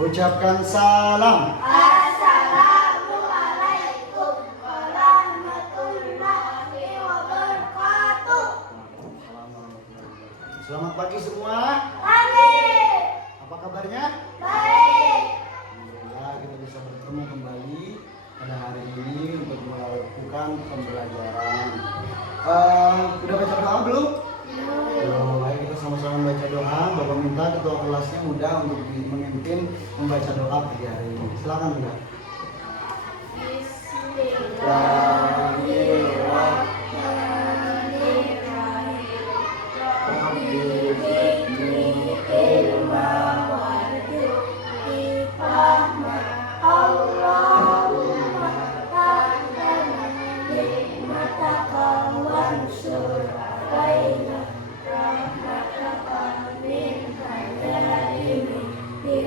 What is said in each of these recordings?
Ucapkan salam. Assalamualaikum warahmatullahi wabarakatuh. Selamat pagi semua. Pagi. Apa kabarnya? Baik. Alhamdulillah kita bisa bertemu kembali pada hari ini untuk melakukan pembelajaran. Udah baca doa belum? Belum. Ayo kita sama-sama baca doa. Bapak minta ketua kelasnya Muda untuk memimpin membaca doa pagi hari ini. Silakan Muda.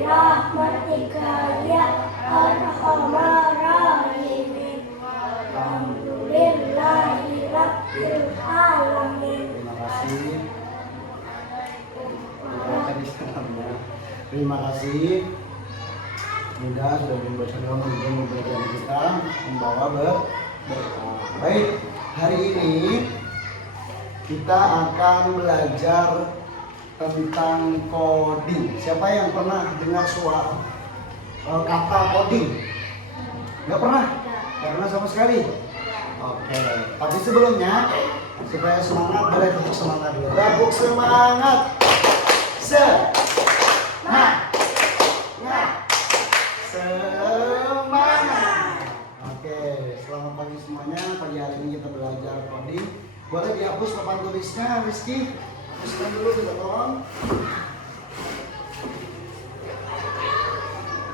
Rahmatika ya arhamar rahimin. Alhamdulillahi rabbil alamin. Terima kasih. Terima kasih. Muda sudah membaca doa menuju pembelajaran kita membawa berkah. Baik, hari ini kita akan belajar tentang coding. Siapa yang pernah dengar kata coding? Nggak pernah? Nggak pernah sama sekali? Oke, tapi sebelumnya supaya semangat, boleh tepuk semangat dulu. Tepuk semangat. Semangat. Oke, selamat pagi semuanya. Pagi hari ini kita belajar coding. Boleh dihapus papan tulisnya, Rizky? Hapuskan dulu kita tolong.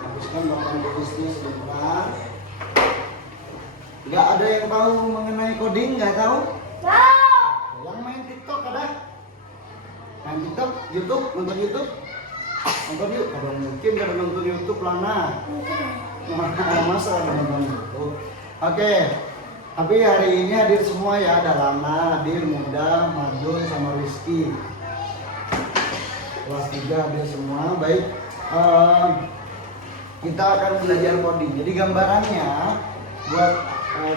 Hapuskan papan tulisnya sebentar. Nggak ada yang tahu mengenai coding, nggak tahu? Tahu. Yang main TikTok ada? Main TikTok, YouTube, nonton YouTube? Nonton YouTube? Kalau mungkin ada nonton YouTube Lana. Masa ada nonton YouTube? Oke. Tapi hari ini hadir semua ya, ada Lana, hadir Muda, Madun, sama Rizky. Kelas 3 hadir semua. Baik, kita akan belajar coding. Jadi gambarannya buat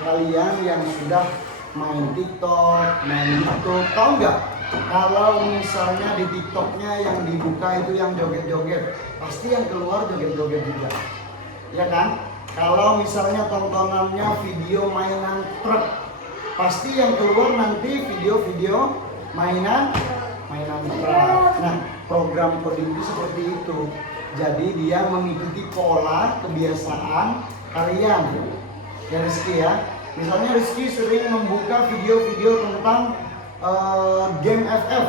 kalian yang sudah main TikTok, main YouTube, tahu nggak? Kalau misalnya di TikToknya yang dibuka itu yang joget-joget, pasti yang keluar joget-joget juga, ya kan? Kalau misalnya tontonannya video mainan truk, pasti yang keluar nanti video-video mainan truk. Nah, program coding itu seperti itu. Jadi dia mengikuti pola kebiasaan kalian. Ya Rizky ya. Misalnya Rizky sering membuka video-video tentang game FF,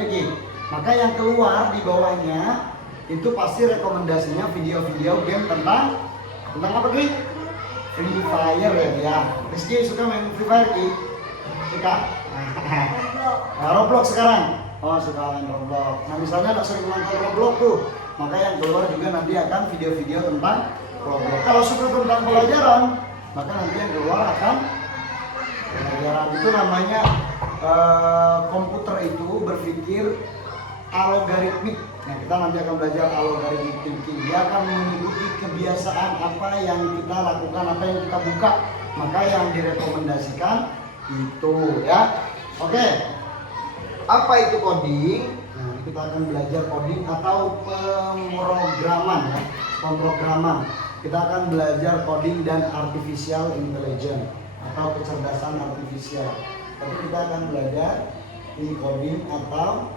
ya Ki. Maka yang keluar di bawahnya itu pasti rekomendasinya video-video game tentang apa Ki? Free Fire ya. Rizky suka main Free Fire Ki? Suka? Nah, Roblox sekarang. Oh suka main Roblox. Nah misalnya ada sering nonton Roblox tuh, maka yang keluar juga nanti akan video-video tentang Roblox. Kalau suka tentang pelajaran, maka nanti yang keluar akan pelajaran. Itu namanya komputer itu berpikir algoritmik. Nah kita nanti akan belajar algoritmik thinking. Dia akan mengikuti kebiasaan apa yang kita lakukan, apa yang kita buka, maka yang direkomendasikan itu ya. Oke, apa itu coding? Nah kita akan belajar coding atau pemrograman ya. Pemrograman. Kita akan belajar coding dan artificial intelligence atau kecerdasan artifisial. Tapi kita akan belajar ini coding atau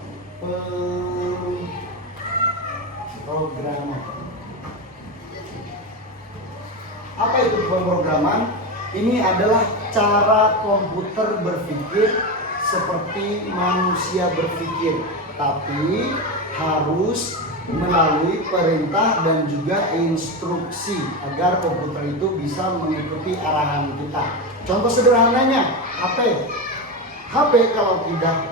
pemrograman. Apa itu pemrograman? Ini adalah cara komputer berpikir seperti manusia berpikir, tapi harus melalui perintah dan juga instruksi agar komputer itu bisa mengikuti arahan kita. Contoh sederhananya HP. HP kalau tidak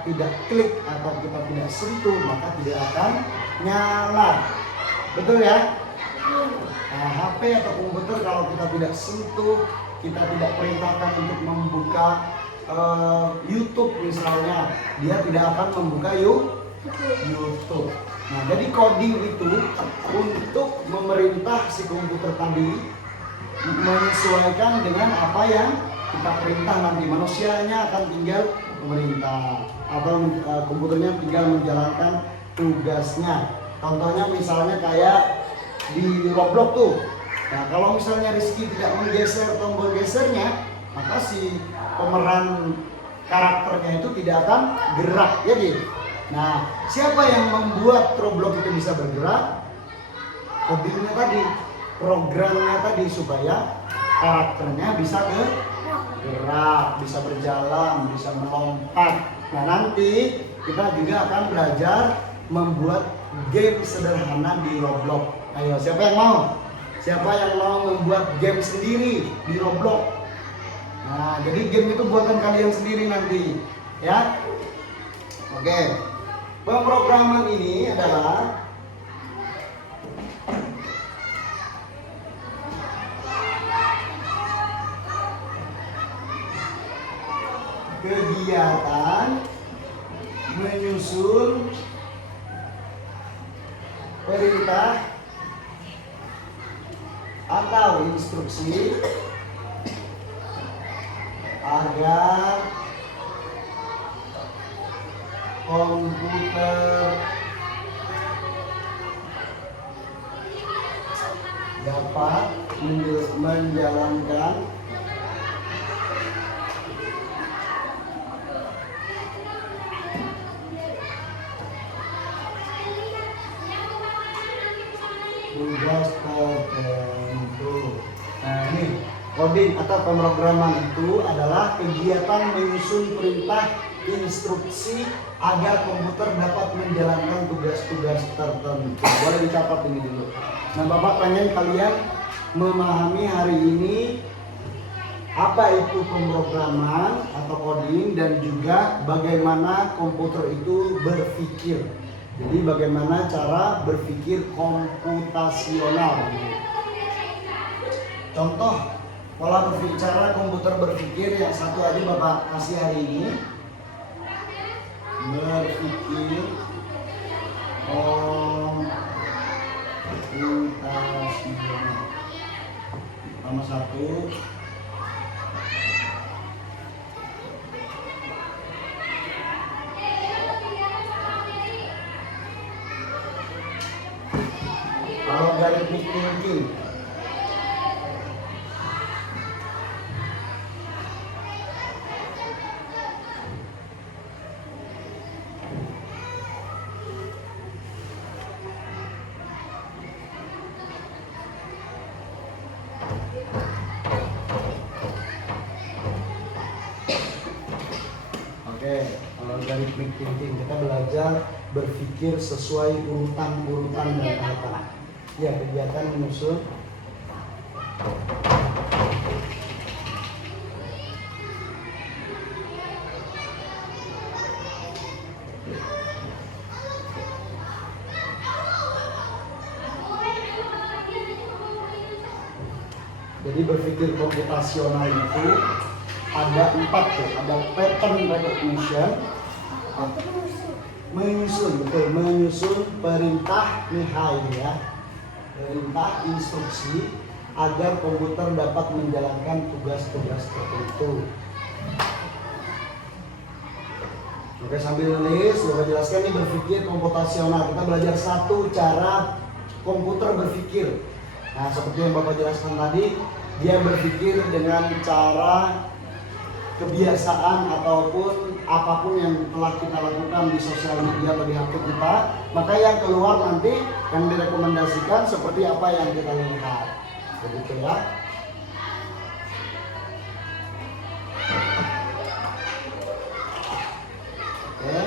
klik atau kita tidak sentuh maka tidak akan nyala. Betul ya? Nah, HP atau komputer kalau kita tidak sentuh, kita tidak perintahkan untuk membuka YouTube misalnya, dia tidak akan membuka YouTube. Nah, jadi coding itu untuk memerintah si komputer tadi menyesuaikan dengan apa yang kita perintah. Nanti manusianya akan tinggal memerintah atau komputernya tinggal menjalankan tugasnya. Contohnya misalnya kayak di Roblox tuh. Nah, kalau misalnya Rizky tidak menggeser tombol gesernya, maka si pemeran karakternya itu tidak akan gerak, ya gitu. Nah, siapa yang membuat Roblox itu bisa bergerak? Codingnya tadi, programnya tadi, supaya karakternya bisa gerak, bisa berjalan, bisa melompat. Nah, nanti kita juga akan belajar membuat game sederhana di Roblox. Ayo, siapa yang mau? Siapa yang mau membuat game sendiri di Roblox? Nah, jadi game itu buatan kalian sendiri nanti, ya. Oke. Pemrograman ini adalah kegiatan menyusun perintah atau instruksi agar komputer dapat menjalankan tugas tertentu. Nah, ini coding atau pemrograman itu adalah kegiatan menyusun perintah instruksi agar komputer dapat menjalankan tugas-tugas tertentu. Boleh dicatat ini dulu. Nah, Bapak pengen kalian memahami hari ini apa itu pemrograman atau coding dan juga bagaimana komputer itu berpikir. Jadi bagaimana cara berpikir komputasional. Contoh pola cara komputer berpikir yang satu aja Bapak kasih hari ini. Berpikir komputasional. Nomor satu. Logarithmic thinking. Logarithmic thinking, kita belajar berpikir sesuai urutan-urutan dan tata. Ya, kegiatan menyusun jadi berpikir komputasional itu ada 4 tuh, ada pattern recognition, menyusun perintah nihai ya, perintah instruksi agar komputer dapat menjalankan tugas-tugas tertentu. Oke, sambil nulis, Bapak jelaskan ini berpikir komputasional. Kita belajar satu cara komputer berpikir. Nah, seperti yang Bapak jelaskan tadi, dia berpikir dengan cara kebiasaan ataupun apapun yang telah kita lakukan di sosial media atau di HP kita, maka yang keluar nanti yang direkomendasikan seperti apa yang kita lihat. Begitu ya. Oke.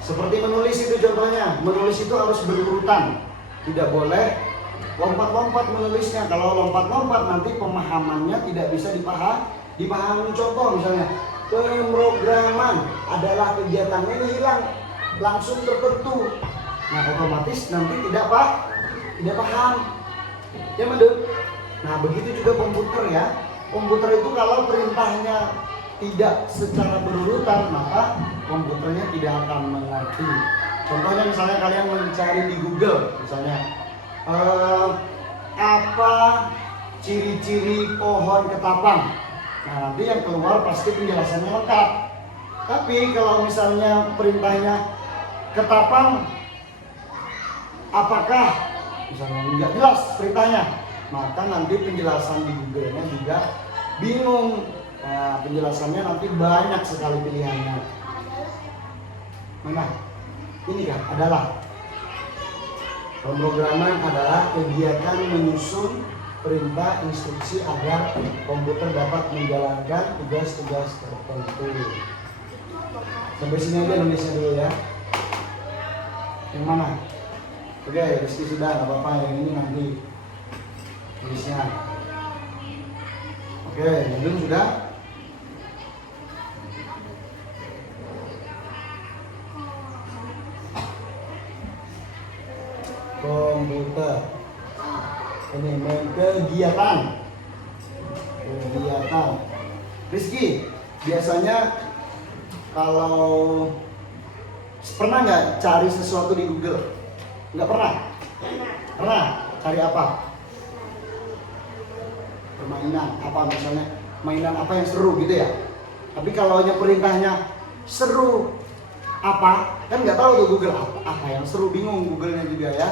Seperti menulis itu contohnya, menulis itu harus berurutan, tidak boleh lompat-lompat menulisnya. Kalau lompat-lompat nanti pemahamannya tidak bisa dipahami. Contoh misalnya, pemrograman adalah kegiatannya ini hilang, langsung tertentu. Nah, otomatis nanti tidak paham. Ya, Madu. Nah, begitu juga komputer ya. Komputer itu kalau perintahnya tidak secara berurutan, maka komputernya tidak akan mengerti. Contohnya misalnya kalian mencari di Google, misalnya apa ciri-ciri pohon ketapang. Nah, nanti yang keluar pasti penjelasannya lengkap. Tapi kalau misalnya perintahnya ketapang, apakah misalnya nggak jelas perintahnya, maka nanti penjelasan di Google-nya juga bingung. Nah, penjelasannya nanti banyak sekali pilihannya. Mana? Ini kan adalah pemrograman adalah kegiatan menyusun perintah instruksi agar komputer dapat menjalankan tugas-tugas tertentu. Sampai sini aja Indonesia dulu ya. Yang mana? Oke, Rizky sudah, nggak apa-apa. Yang ini nanti tulisnya. Oke, Yudun sudah. Komputer. Ini kegiatan. Rizky, biasanya kalau pernah nggak cari sesuatu di Google? Nggak pernah? Pernah? Cari apa? Permainan apa misalnya? Mainan apa yang seru gitu ya? Tapi kalau hanya perintahnya seru apa? Kan nggak tahu tuh Google apa yang seru, bingung Google-nya juga ya.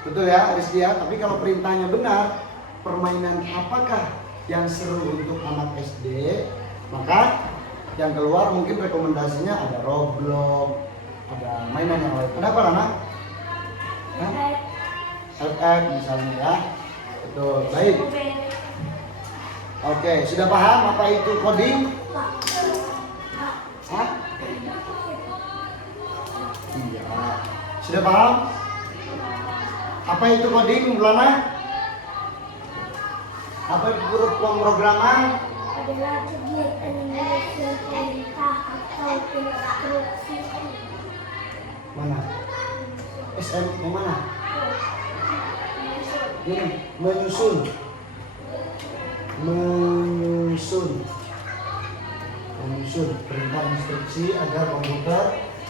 Betul ya Rizky ya? Tapi kalau perintahnya benar, permainan apakah yang seru untuk anak SD? Maka yang keluar mungkin rekomendasinya ada Roblox, ada mainan yang lain. Ada apa Lana? FF misalnya ya. Betul, baik. Oke, sudah paham apa itu coding? Hah? Iya. Sudah paham? Apa itu coding, Lana? Apa itu pemrograman? Adalah kegiatan menyusun perintah atau instruksi. Mana? SM yang mana? Ini menyusun perintah instruksi agar komputer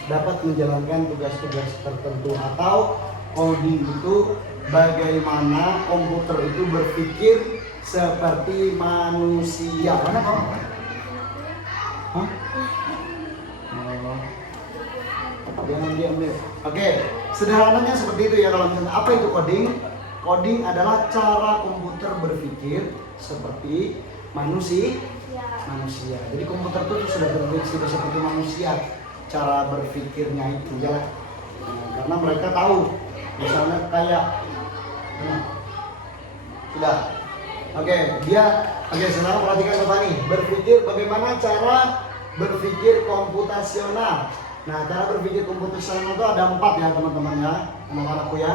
dapat menjalankan tugas-tugas tertentu, atau coding itu bagaimana komputer itu berpikir seperti manusia. Mana kamu? Hah? Jangan diambil. Oke, sederhananya seperti itu ya. Kalau misalnya apa itu coding? Coding adalah cara komputer berpikir seperti manusia. Jadi komputer itu sudah berpikir seperti manusia. Cara berpikirnya itu ya. Karena mereka tahu. Misalnya kayak sudah. Oke, saudara perhatikan Bapak nih. Berpikir bagaimana cara berpikir komputasional. Nah, cara berpikir komputasional itu ada 4 ya teman-teman ya, anak-anakku ya.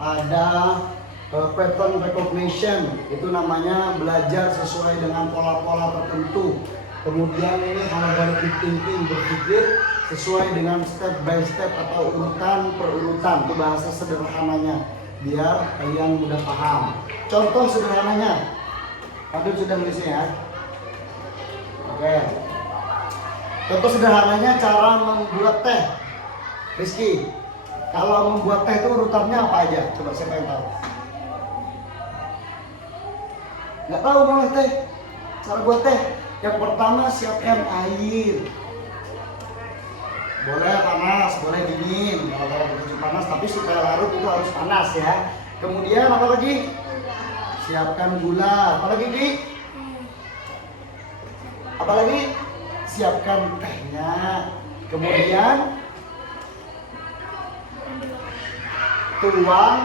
Ada pattern recognition, itu namanya belajar sesuai dengan pola-pola tertentu. Kemudian ini analytic thinking, berpikir sesuai dengan step by step atau urutan per urutan. Itu bahasa sederhananya biar kalian mudah paham. Contoh sederhananya, Fadil sudah nulisnya ya. Oke. Contoh sederhananya cara membuat teh. Rizky, kalau membuat teh itu urutannya apa aja? Coba siapa yang tahu? Nggak tahu boleh teh. Cara buat teh, yang pertama siapkan air. Boleh panas, boleh dingin. Kalau begitu panas, tapi supaya larut itu harus panas ya. Kemudian apa lagi? Siapkan gula. Apa lagi, Di? Apa lagi? Siapkan tehnya. Kemudian tuang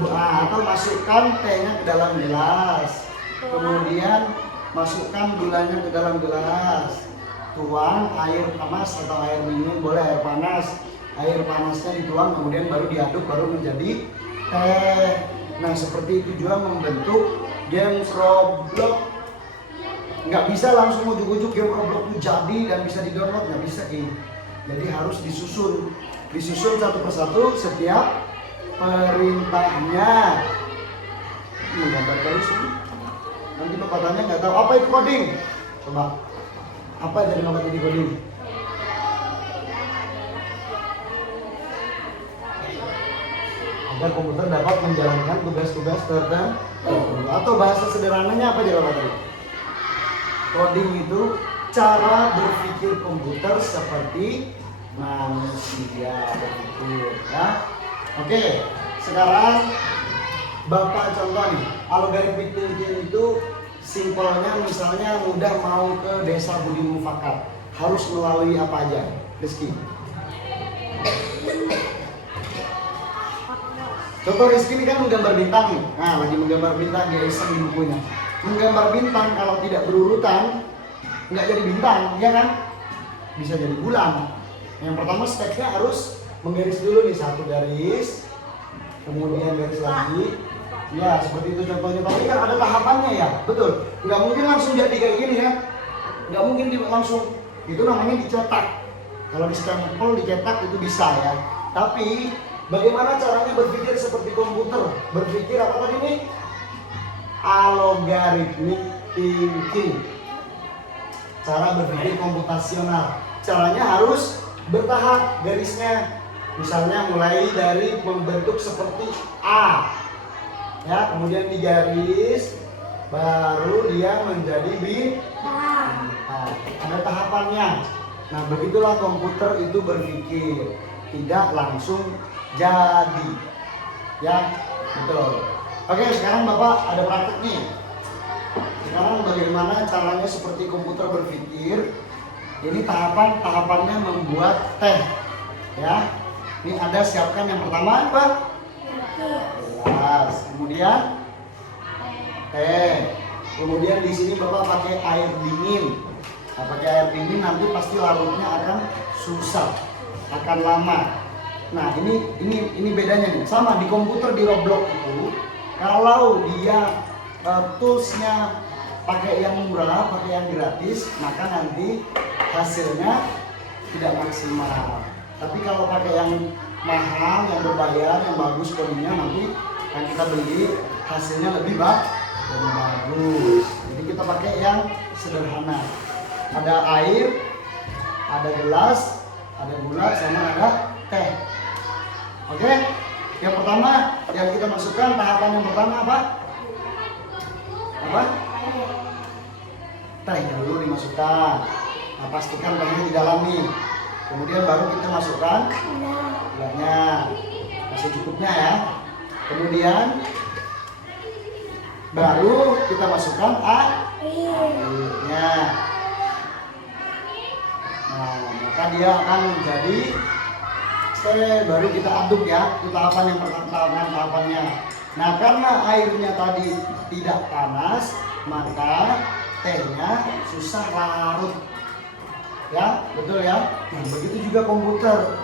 atau masukkan tehnya ke dalam gelas. Kemudian masukkan gulanya ke dalam gelas. Tuang air panas atau air dingin, boleh air panas. Air panasnya dituang, kemudian baru diaduk, baru menjadi teh. Nah, seperti itu juga membentuk games Roblox. Nggak bisa langsung ujuk-ujuk game Roblox itu jadi dan bisa di-download, nggak bisa ini. Jadi harus disusun satu persatu setiap perintahnya. Menggambar terus ini. Nanti bapak tanya nggak tahu apa itu coding. Coba Apa yang tadi Bapak tadi coding? Agar komputer dapat menjalankan tugas-tugas tertentu. Atau bahasa sederhananya apa dia Bapak tadi? Coding itu cara berpikir komputer seperti manusia berpikir, ya. Oke, sekarang Bapak contoh nih, algoritmik thinking itu simpelnya misalnya mudah mau ke desa Budi Mufakat, harus melalui apa aja, Rizky? Contoh Rizky ini kan menggambar bintang nih, nah lagi menggambar bintang dia iseng di bukunya. Menggambar bintang kalau tidak berurutan nggak jadi bintang, ya kan? Bisa jadi bulan. Yang pertama stepnya harus menggaris dulu nih, satu garis, kemudian garis lagi. Ya seperti itu contohnya, tapi kan ada tahapannya ya, betul. Nggak mungkin langsung jadi kayak gini ya, nggak mungkin langsung. Itu namanya dicetak. Kalau di stempel dicetak itu bisa ya. Tapi bagaimana caranya berpikir seperti komputer? Berpikir apa tadi nih? Algoritmik thinking. Cara berpikir komputasional. Caranya harus bertahap garisnya. Misalnya mulai dari membentuk seperti A. Ya, kemudian digaris, baru dia menjadi bintang. Ada tahapannya. Nah, begitulah komputer itu berpikir, tidak langsung jadi. Ya, betul. Oke, sekarang Bapak ada praktek nih. Sekarang bagaimana caranya seperti komputer berpikir. Ini tahapannya membuat teh. Ya. Ini ada siapkan yang pertama apa? Gelas. Kemudian teh. Kemudian di sini Bapak pakai air dingin. Nah, pakai air dingin nanti pasti larutnya akan susah, akan lama. Nah, ini bedanya nih. Sama di komputer di Roblox itu, kalau dia toolsnya pakai yang murah, pakai yang gratis, maka nanti hasilnya tidak maksimal. Tapi kalau pakai yang mahal, yang berbayar, yang bagus codingnya, nanti yang kita beli hasilnya lebih bagus. Jadi kita pakai yang sederhana. Ada air, ada gelas, ada gula, sama ada teh. Oke? Yang pertama yang kita masukkan, tahapan yang pertama apa? Apa? Tehnya dulu dimasukkan. Nah, pastikan tehnya di dalam nih. Kemudian baru kita masukkan gulanya, masih cukupnya ya. Kemudian baru kita masukkan airnya. Nah, maka dia akan menjadi teh. Baru kita aduk ya. Itu tahapan yang pertama, tahapannya. Nah, karena airnya tadi tidak panas, maka tehnya susah larut. Ya, betul ya. Nah, begitu juga komputer.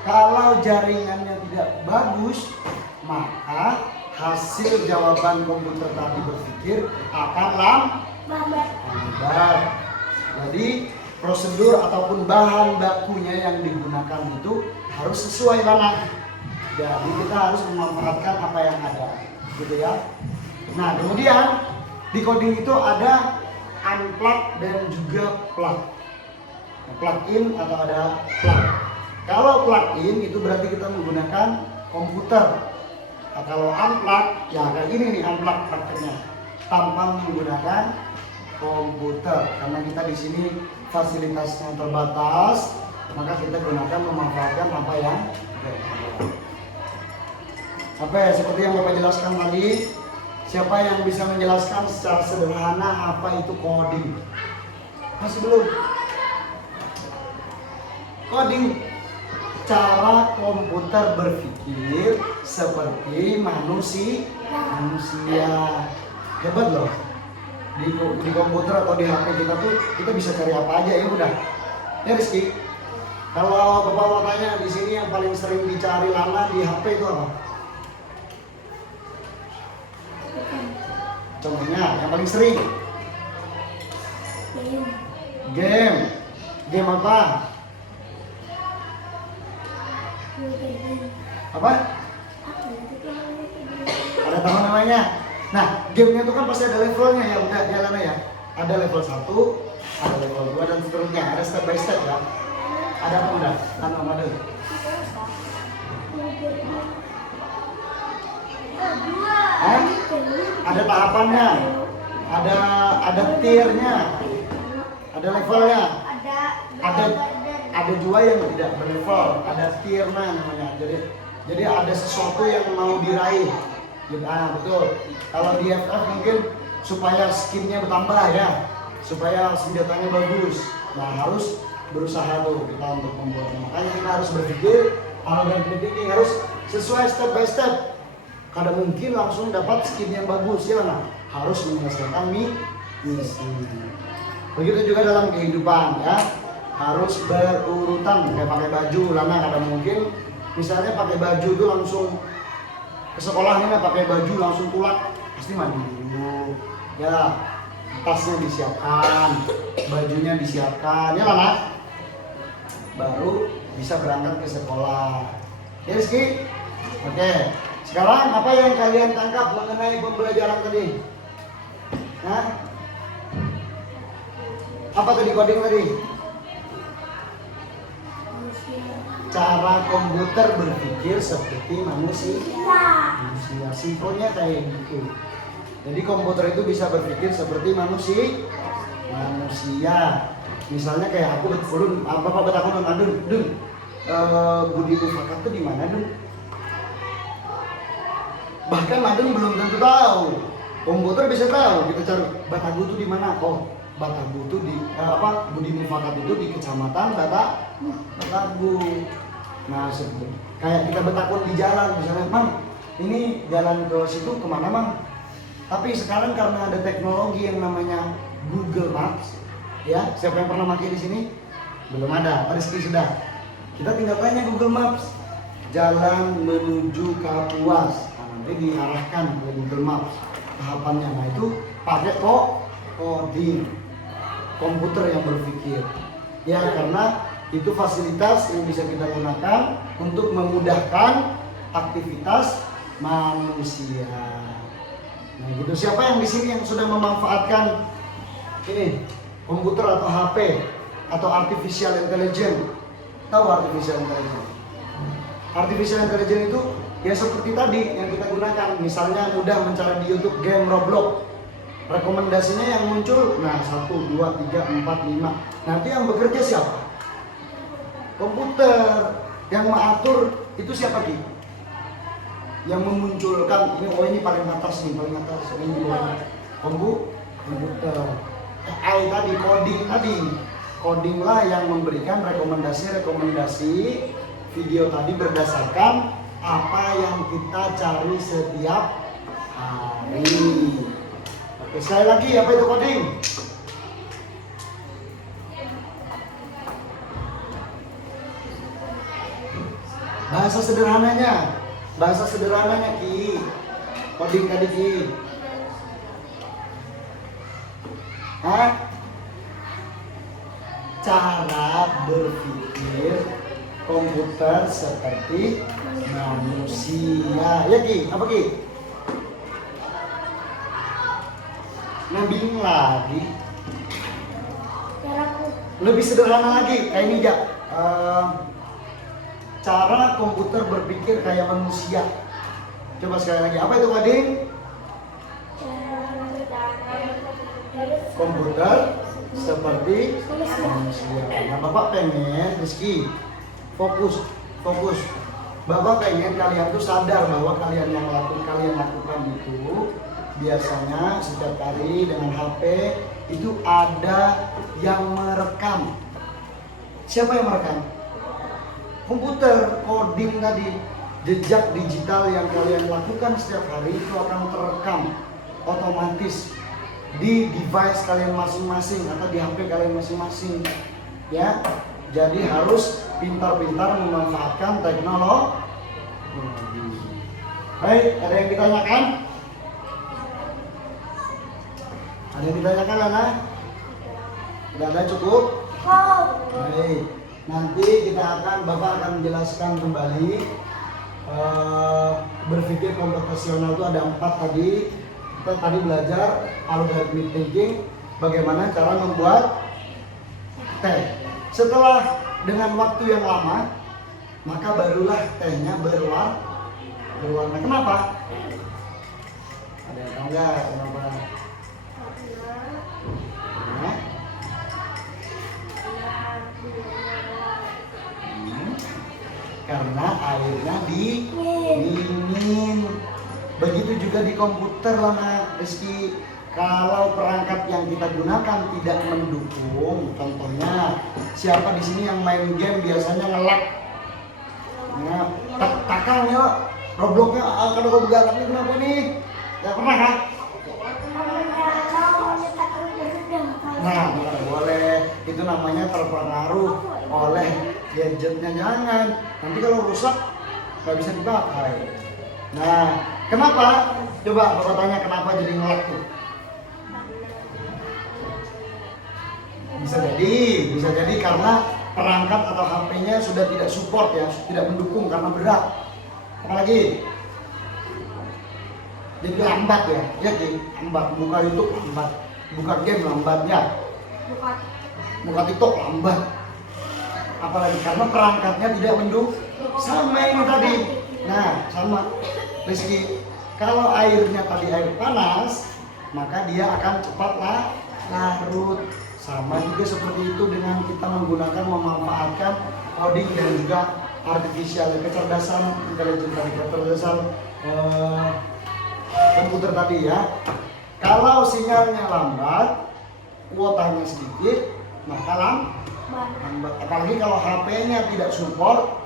Kalau jaringannya tidak bagus, maka hasil jawaban komputer tadi berpikir akan lambat. Jadi prosedur ataupun bahan bakunya yang digunakan itu harus sesuai mana. Jadi kita harus memanfaatkan apa yang ada, gitu ya. Nah, kemudian di coding itu ada unplug dan juga plug. Plug in atau ada plug. Kalau plug in itu berarti kita menggunakan komputer. Nah, kalau unplug ya kayak gini nih, unplug prakteknya tanpa menggunakan komputer. Karena kita di sini fasilitasnya terbatas, maka kita gunakan memanfaatkan apa yang seperti yang Bapak jelaskan tadi. Siapa yang bisa menjelaskan secara sederhana apa itu coding? Masih belum? Coding, cara komputer berpikir seperti manusia. Hebat loh. Di komputer atau di HP kita tuh kita bisa cari apa aja, ya udah. Ya Rizky, kalau Bapak mau tanya di sini yang paling sering dicari lama di HP itu apa? Contohnya yang paling sering game apa? Apa? Ada tahu namanya? Nah, gamenya itu kan pasti ada levelnya ya, udah jalan ya. Ada level 1, ada level 2 dan seterusnya, ada step by step ya. Ada apa udah? Tanpa madu. Hah? Ada tahapannya, ada tiernya, ada levelnya, ada juga yang tidak berlevel, ada tiernya namanya. Jadi ada sesuatu yang mau diraih. Ah, betul. Kalau di FF mungkin supaya skinnya bertambah ya, supaya senjatanya bagus. Nah harus berusaha tuh kita untuk membuatnya. Makanya kita harus berpikir, kalau dan thinking harus sesuai step by step. Kadang mungkin langsung dapat skin yang bagus ya, nah harus menyelesaikan misi. Begitu juga dalam kehidupan ya, harus berurutan kayak pakai baju. Lana kadang mungkin misalnya pakai baju itu langsung ke sekolahnya pakai baju langsung pulang, pasti mandi dulu ya, tasnya disiapkan, bajunya disiapkan ya Lana, baru bisa berangkat ke sekolah ya Rizky. Oke, sekarang apa yang kalian tangkap mengenai pembelajaran tadi? Nah, apa tadi coding tadi? Cara komputer berpikir seperti manusia. Simpelnya kayak gitu. Jadi komputer itu bisa berpikir seperti manusia. Misalnya kayak aku betul, bapak bertakun sama Dun, Budi Mufakat itu di mana Dun? Bahkan Madun belum tentu tahu. Komputer bisa tahu. Kita cari Batagu itu di mana? Oh, Batagu itu di Budi Mufakat itu di kecamatan Batagu. Nah, kayak kita bertakun di jalan misalnya, Mam, ini jalan ke situ kemana Mam? Tapi sekarang karena ada teknologi yang namanya Google Maps, ya, siapa yang pernah pakai di sini? Belum ada, Rizky sudah. Kita tinggal tanya Google Maps, jalan menuju Kapuas, nah, nanti diarahkan ke Google Maps tahapannya. Nah itu pakai coding, komputer yang berpikir, ya karena itu fasilitas yang bisa kita gunakan untuk memudahkan aktivitas manusia. Nah gitu. Siapa yang di sini yang sudah memanfaatkan ini komputer atau HP atau artificial intelligence? Tahu artificial intelligence? Artificial intelligence itu ya seperti tadi yang kita gunakan. Misalnya mudah mencari di YouTube game Roblox. Rekomendasinya yang muncul, nah 1, 2, 3, 4, 5. Nanti yang bekerja siapa? Komputer. Yang mengatur itu siapa Ki? Yang memunculkan ini paling atas nih, paling atas ini di bawah. Komputer. AI tadi, coding lah yang memberikan rekomendasi video tadi berdasarkan apa yang kita cari setiap hari. Oke, sekali lagi apa itu coding? Bahasa sederhananya Ki. Coding tadi Ki. Cara berpikir komputer seperti manusia. Ya Ki, apa Ki? Nah bingung lagi. Lebih sederhana lagi, kayak ini Jak. Cara komputer berpikir kayak manusia. Coba sekali lagi, apa itu coding? Komputer seperti manusia. Nah Bapak pengen, Rizky, fokus. Bapak pengen kalian tuh sadar bahwa kalian lakukan itu biasanya setiap hari dengan HP itu ada yang merekam. Siapa yang merekam? Komputer, coding tadi. Jejak digital yang kalian lakukan setiap hari itu akan terekam otomatis di device kalian masing-masing atau di HP kalian masing-masing. Ya. Jadi harus pintar-pintar memanfaatkan teknologi. Baik, ada yang ditanyakan? Ada yang ditanyakan, Lana? Tidak ada, cukup? Baik, nanti Bapak akan menjelaskan kembali berpikir komputasional itu ada 4 tadi. Kita tadi belajar algorithm thinking, bagaimana cara membuat teh. Setelah dengan waktu yang lama, maka barulah tehnya berwarna. Kenapa? Ada yang tahu nggak kenapa? Nah. Karena airnya dingin. Begitu juga di komputer lah, Nak Rizky. Kalau perangkat yang kita gunakan tidak mendukung, contohnya siapa di sini yang main game biasanya nge-lag? Nah, takang ya, Robloxnya kalau kau bergerak ini kenapa nih? Gak pernah kan? Nah, bukan boleh. Itu namanya terpengaruh oleh gadgetnya, jangan. Nanti kalau rusak nggak bisa dipakai. Nah, kenapa? Coba Bapak tanya kenapa jadi nge-lag tuh? Bisa jadi karena perangkat atau HP-nya sudah tidak support ya, tidak mendukung karena berat. Apalagi jadi lambat ya, lambat. Buka YouTube lambat, buka game lambat ya, buka TikTok lambat. Apalagi karena perangkatnya tidak mendukung. Sama ini tadi. Nah, sama Rizky. Kalau airnya tadi air panas, maka dia akan cepat larut. Sama juga seperti itu dengan kita memanfaatkan coding dan juga artificial kecerdasan intelijen tadi, kecerdasan komputer tadi ya. Kalau sinyalnya lambat, kuotanya sedikit, maka lambat. Apalagi kalau HP-nya tidak support,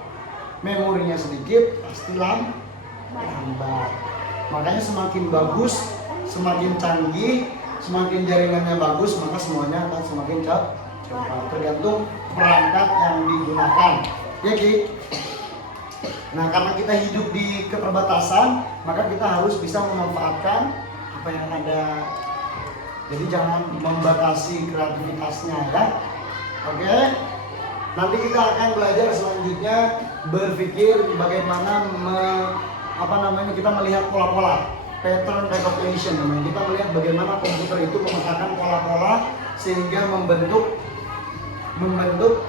memorinya sedikit, pasti lambat. Makanya semakin bagus, semakin canggih, semakin jaringannya bagus, maka semuanya akan semakin cepat. Tergantung perangkat yang digunakan, ya Ki. Nah, karena kita hidup di keterbatasan, maka kita harus bisa memanfaatkan apa yang ada. Jadi jangan membatasi kreativitasnya ya. Oke. Nanti kita akan belajar selanjutnya berpikir bagaimana kita melihat pola-pola. Pattern recognition namanya. Kita melihat bagaimana komputer itu memetakan pola-pola sehingga membentuk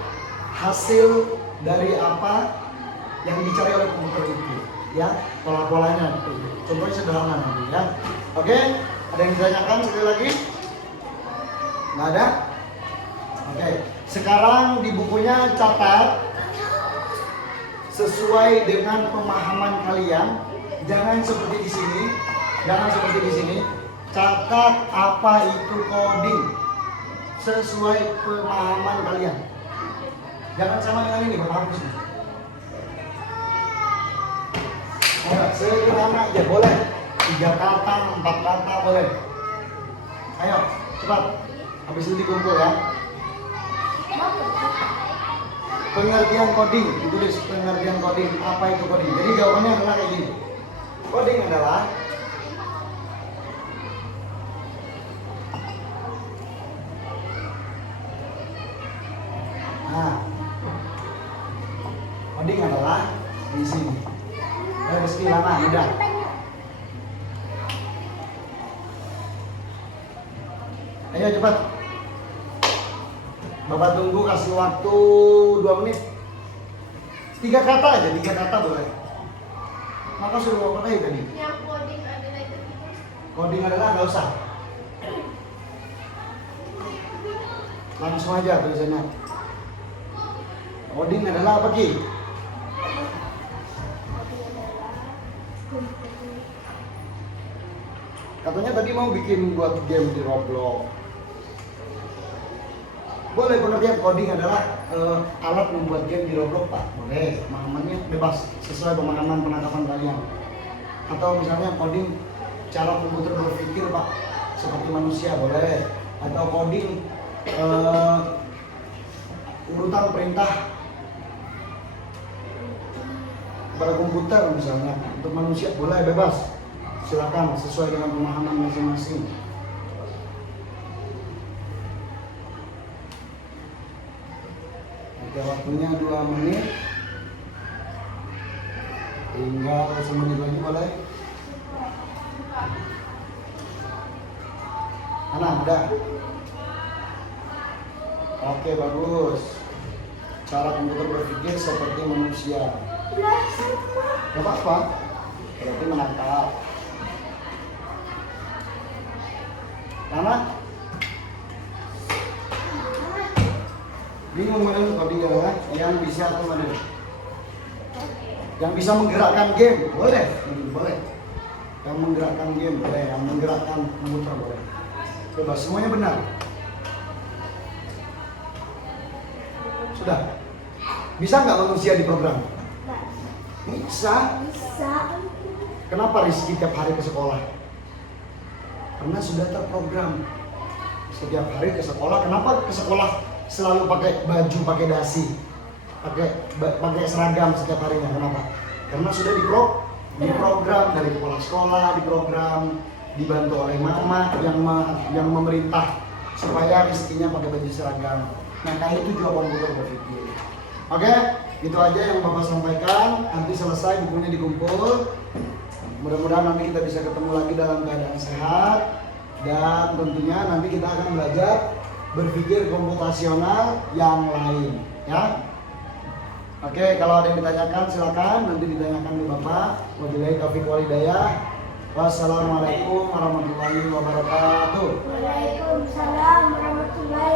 hasil dari apa yang dicari oleh komputer itu, ya, pola-polanya. Contohnya sederhana nanti ya. Oke, ada yang ditanyakan sekali lagi? Nggak ada? Oke, sekarang di bukunya catat sesuai dengan pemahaman kalian. Jangan seperti di sini. Catat apa itu coding sesuai pemahaman kalian. Jangan sama dengan ini, Bapak hapus nih. Sederhana aja boleh. 3 kata, 4 kata boleh. Ayo, cepat. Habis itu dikumpul ya. Pengertian coding, ditulis pengertian coding. Apa itu coding? Jadi jawabannya adalah kayak gini. Coding adalah coding adalah di sini. Rezeki lama, udah. Ayo cepat. Bapak tunggu, kasih waktu 2 menit. 3 kata aja, 3 kata boleh. Maka suruh Bapak tadi. Yang coding adalah itu. Coding adalah nggak usah. Langsung aja tulisannya. Coding adalah apa Ki? Katanya tadi mau bikin buat game di Roblox. Boleh, pengertian coding adalah alat membuat game di Roblox, Pak. Boleh, pemahamannya bebas sesuai pemahaman penangkapan kalian. Atau misalnya coding cara komputer berpikir, Pak, seperti manusia, boleh. Atau coding urutan perintah pada komputer misalnya, untuk manusia boleh, bebas. Silakan sesuai dengan pemahaman masing-masing. Oke, waktunya 2 menit. Tinggal 1 menit lagi boleh. Mana udah? Oke, bagus. Cara komputer berpikir seperti manusia. Lah sama. Gak apa-apa. Berarti menangkap. Karena bingung mana coding adalah yang bisa apa mana? Yang bisa menggerakkan game, boleh, boleh. Yang menggerakkan game boleh, yang menggerakkan komputer boleh. Coba semuanya benar. Sudah. Bisa nggak manusia diprogram? Bisa. Bisa. Kenapa Rizky tiap hari ke sekolah? Karena sudah terprogram. Setiap hari ke sekolah. Kenapa ke sekolah selalu pakai baju, pakai dasi, pakai seragam setiap harinya? Kenapa? Karena sudah diprogram dari kepala sekolah, diprogram, dibantu oleh mama yang memerintah supaya Rizky-nya pakai baju seragam. Nah, kayak itu juga komputer berpikir. Oke, itu aja yang Bapak sampaikan. Nanti selesai bukunya dikumpul. Mudah-mudahan nanti kita bisa ketemu lagi dalam keadaan sehat. Dan tentunya nanti kita akan belajar berpikir komputasional yang lain, ya. Oke, kalau ada yang ditanyakan silakan nanti ditanyakan ke Bapak. Wabillahi taufiq wal hidayah. Wassalamualaikum warahmatullahi wabarakatuh. Waalaikumsalam warahmatullahi